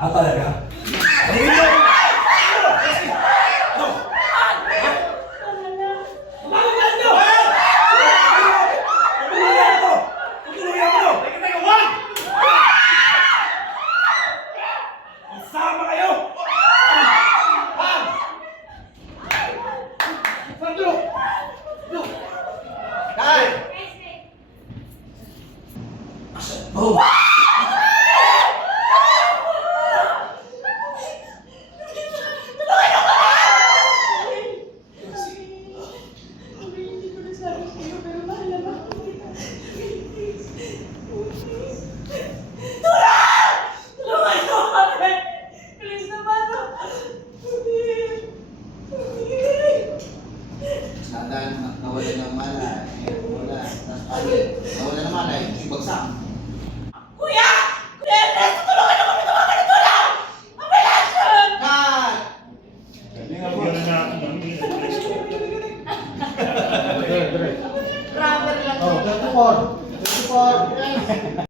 Ah, talaga? Tingin mo! Ano? Mamagal nyo! Tumuluyan mo! Tumuluyan mo! Teka, wag! Isama kayo! Pam! Sandro! Look! Kay! Oh! Nadaan, nawala ng malay. Wala. Tapos pagod. Nawala ng malay. Ibagsak. Kuya! Kuya Ernesto, tulungan ako na tumakan ng tulong! Ambulansyon! Kat! Rubber lang. Oh, 24. 24.